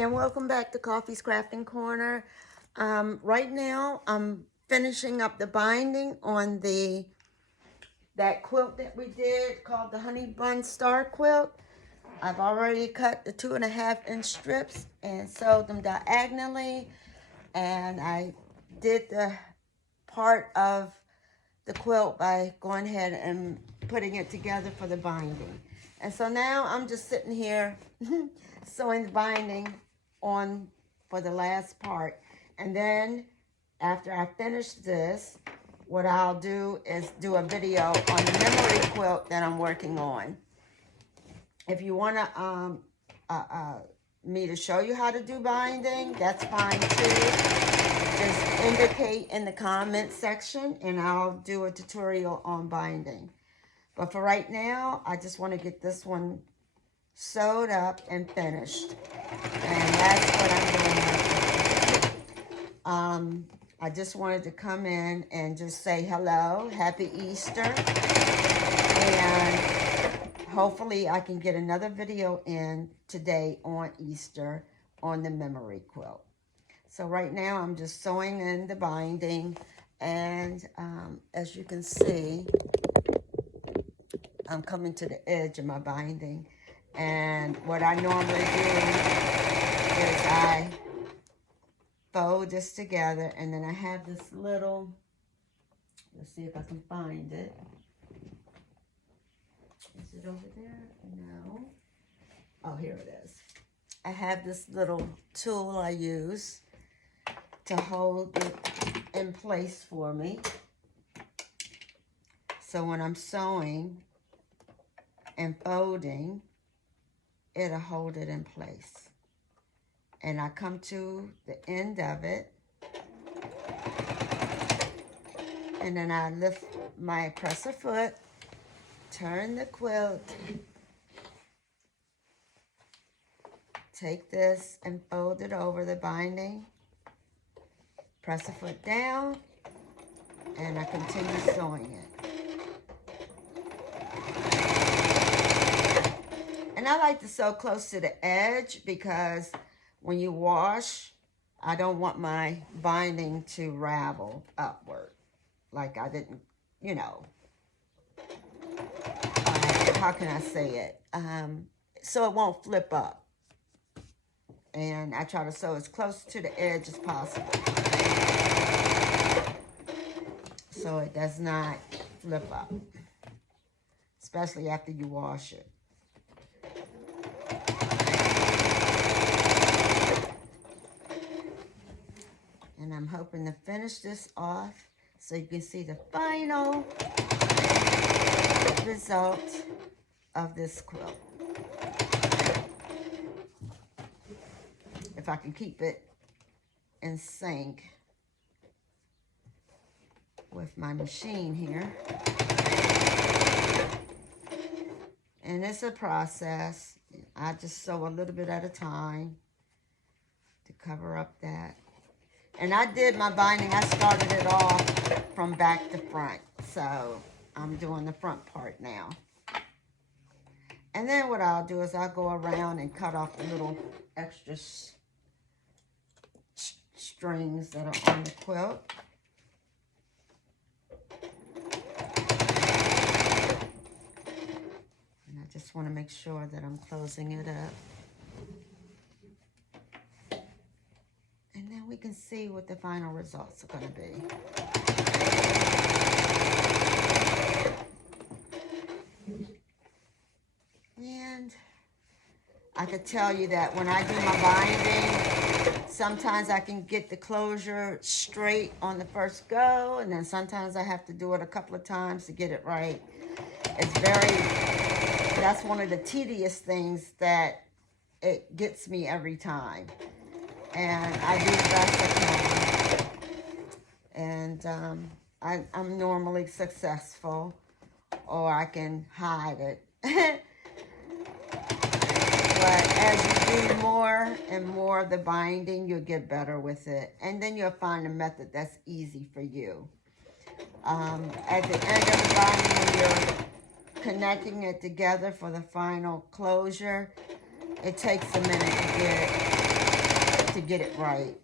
and welcome back to Coffee's Crafting Corner. Right now, I'm finishing up the binding on that quilt that we did called the Honey Bun Star Quilt. I've already cut the 2.5-inch strips and sewed them diagonally, and I did the part of the quilt by going ahead and putting it together for the binding. And so now I'm just sitting here sewing the binding on for the last part. And then after I finish this, what I'll do is do a video on the memory quilt that I'm working on. If you want me to show you how to do binding, that's fine too. Just indicate in the comment section and I'll do a tutorial on binding. But for right now, I just want to get this one sewed up and finished. And that's what I'm doing. I just wanted to come in and just say hello, happy Easter. And hopefully I can get another video in today on Easter on the memory quilt. So right now I'm just sewing in the binding, and as you can see, I'm coming to the edge of my binding. And what I normally do is I fold this together, and then I have this little, let's see if I can find it. Is it over there? No. Oh, here it is. I have this little tool I use to hold it in place for me. So when I'm sewing and folding, it'll hold it in place. And I come to the end of it, and then I lift my presser foot, turn the quilt, take this and fold it over the binding, press a foot down, and I continue sewing it. And I like to sew close to the edge because when you wash, I don't want my binding to ravel upward. Like I didn't, you know, how can I say it? So it won't flip up. And I try to sew as close to the edge as possible, so it does not flip up, especially after you wash it. And I'm hoping to finish this off so you can see the final result of this quilt. If I can keep it in sync with my machine here. And it's a process. I just sew a little bit at a time to cover up that. And I did my binding, I started it off from back to front. So I'm doing the front part now. And then what I'll do is I'll go around and cut off the little extra strings that are on the quilt. And I just want to make sure that I'm closing it up. And then we can see what the final results are going to be. And I could tell you that when I do my binding, sometimes I can get the closure straight on the first go, and then sometimes I have to do it a couple of times to get it right. That's one of the tedious things that it gets me every time. And I do the best I can. And I'm normally successful, or I can hide it. But as you do more and more of the binding, you'll get better with it. And then you'll find a method that's easy for you. At the end of the binding, when you're connecting it together for the final closure, it takes a minute to get get it right.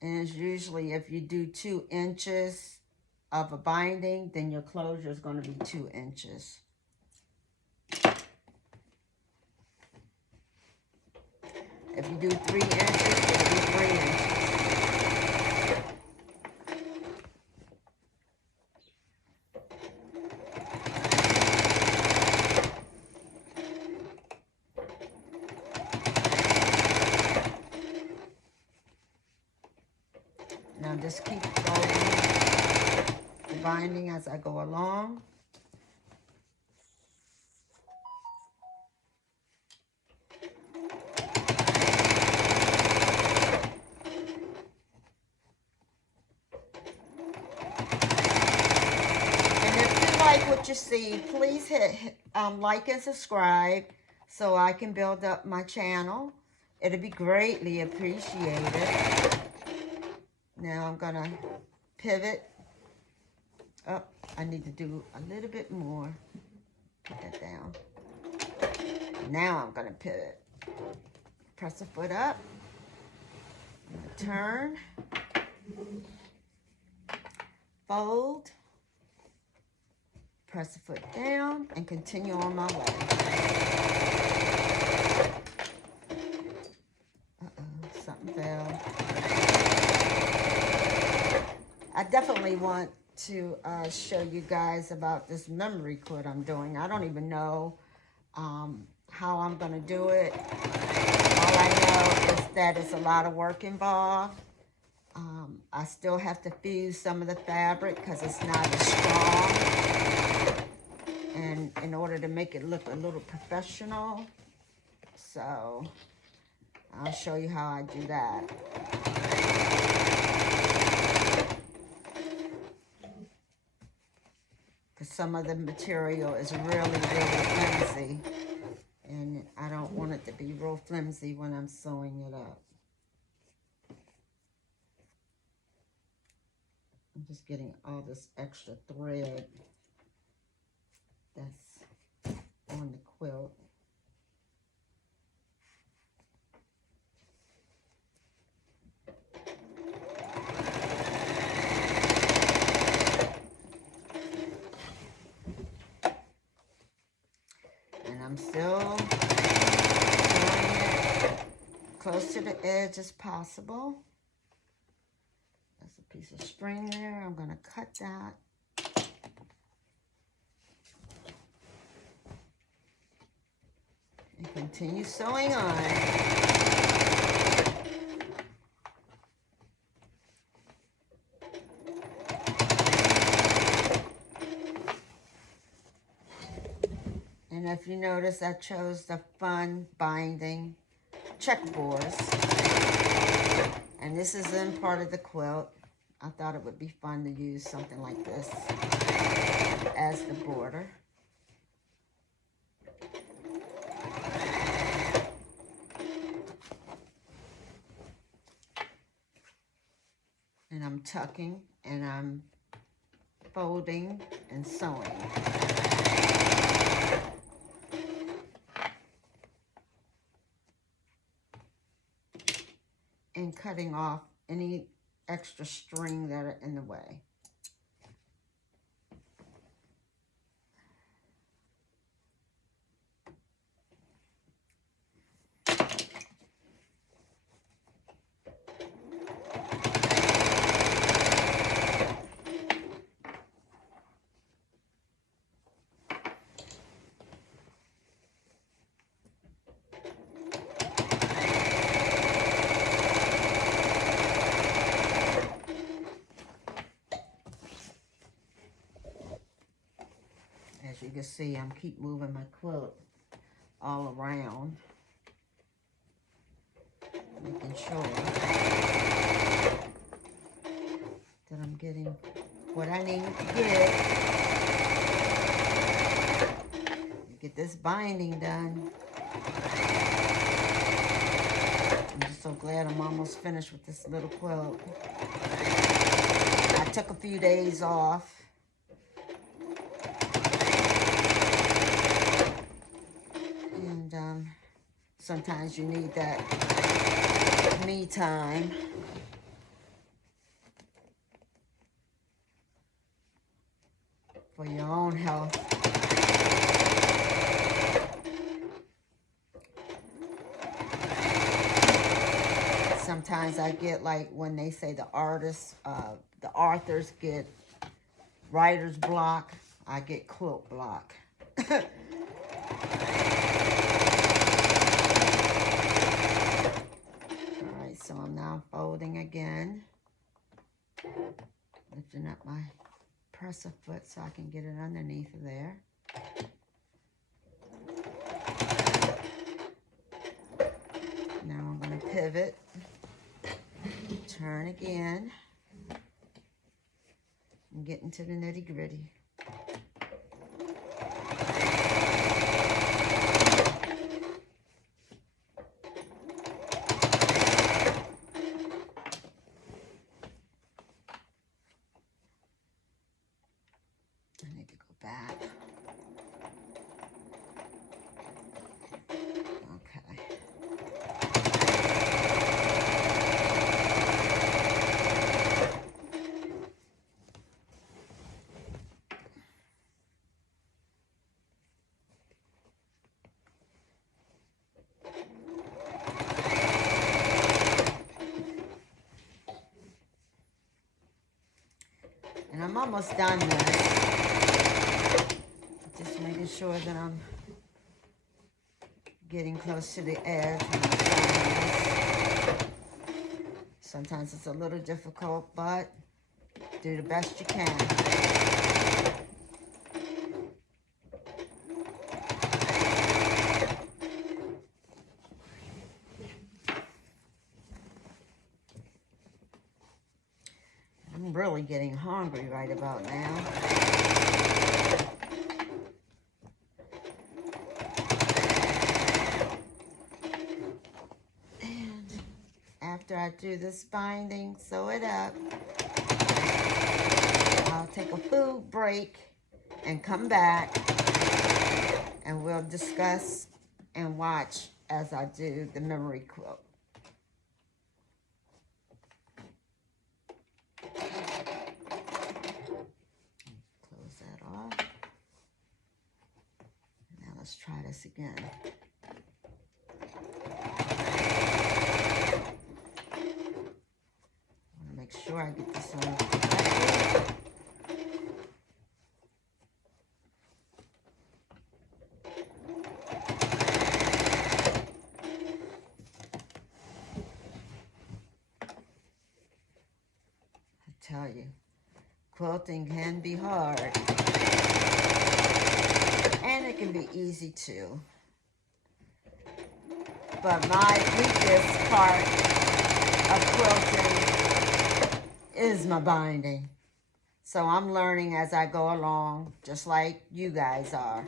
And it's usually if you do 2 inches of a binding, then your closure is going to be 2 inches. If you do 3 inches, it'll be 3 inches. Now just keep folding the binding as I go along. What you see, please hit like and subscribe so I can build up my channel. It'll be greatly appreciated. Now I'm gonna pivot. Oh, I need to do a little bit more. Put that down. Now I'm gonna pivot. Press the foot up. Turn. Fold. Press the foot down and continue on my way. Uh-oh, something fell. I definitely want to show you guys about this memory quilt I'm doing. I don't even know how I'm going to do it. All I know is that it's a lot of work involved. I still have to fuse some of the fabric because it's not as strong. And in order to make it look a little professional. So I'll show you how I do that. Because some of the material is really flimsy. And I don't want it to be real flimsy when I'm sewing it up. I'm just getting all this extra thread that's on the quilt. And I'm still doing it close to the edge as possible. There's a piece of string there. I'm going to cut that. And continue sewing on. And if you notice, I chose the fun binding checkerboards. And this is in part of the quilt. I thought it would be fun to use something like this as the border. And I'm tucking and I'm folding and sewing. And cutting off any extra string that are in the way. As you can see, I'm keep moving my quilt all around, making sure that I'm getting what I need to get this binding done. I'm just so glad I'm almost finished with this little quilt. I took a few days off. Sometimes you need that me time. For your own health. Sometimes I get like when they say the artists, the authors get writer's block, I get quilt block. Alright, so I'm now folding again. Lifting up my presser foot so I can get it underneath of there. Now I'm going to pivot, turn again, and get into the nitty-gritty. I need to go back. Okay. And I'm almost done this. Just making sure that I'm getting close to the edge. Sometimes it's a little difficult, but do the best you can. I'm really getting hungry right about now. And after I do this binding, sew it up, I'll take a food break and come back and we'll discuss and watch as I do the memory quilt. Close that off. Now let's try this again. I want to make sure I get this on. Tell you, quilting can be hard, and it can be easy too. But my weakest part of quilting is my binding. So I'm learning as I go along, just like you guys are.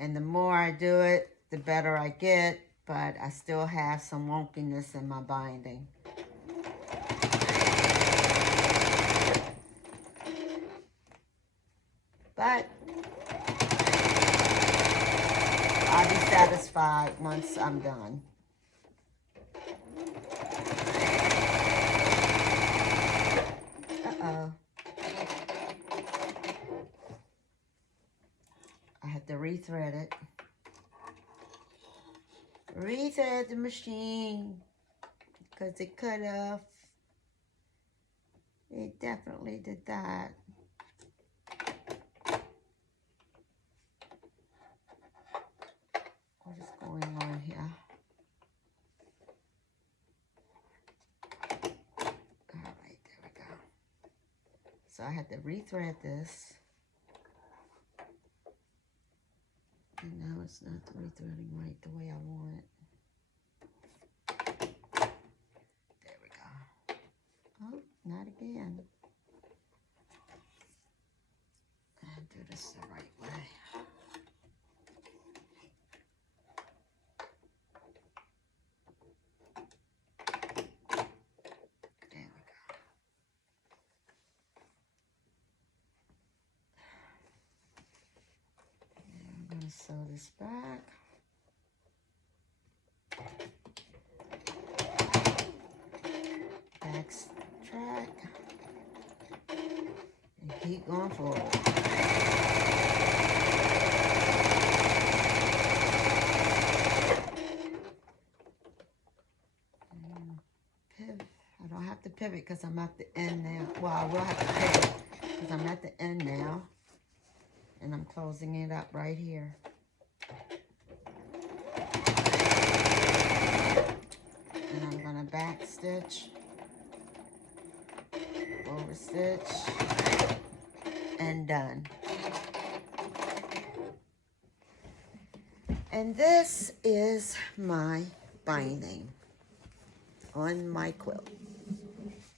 And the more I do it, the better I get. But I still have some wonkiness in my binding. But I'll be satisfied once I'm done. Uh-oh. I had to rethread it. Rethread the machine because it cut off. It definitely did that. What is going on here? All right, there we go. So I had to rethread this. And now it's not rethreading right the way I want it. There we go. Oh, not again. And do this the right way. There we go. gonna sew this back. Back track. And keep going forward. I don't have to pivot because I'm at the end now. Well, I will have to pivot because I'm at the end now. And I'm closing it up right here. And I'm going to back stitch, over stitch, and done. And this is my binding on my quilt.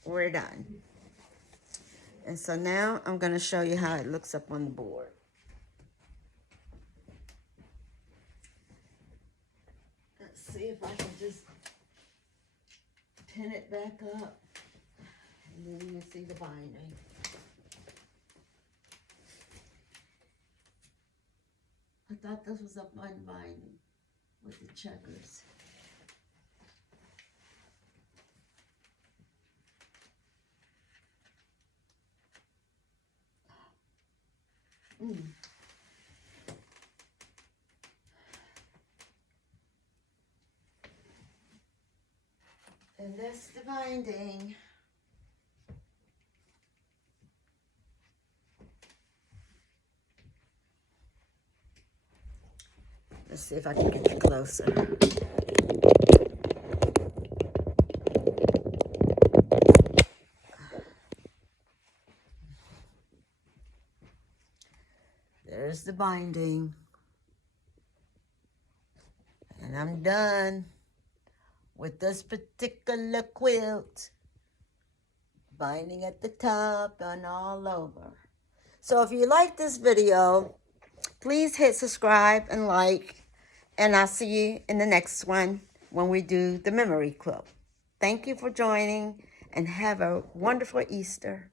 We're done. And so now I'm going to show you how it looks up on the board. Let's see if I can just pin it back up. And then you can see the binding. I thought this was a fun binding with the checkers. And that's the binding. Let's see if I can get you closer. There's the binding. And I'm done with this particular quilt. Binding at the top and all over. So if you like this video, please hit subscribe and like. And I'll see you in the next one when we do the memory quilt. Thank you for joining and have a wonderful Easter.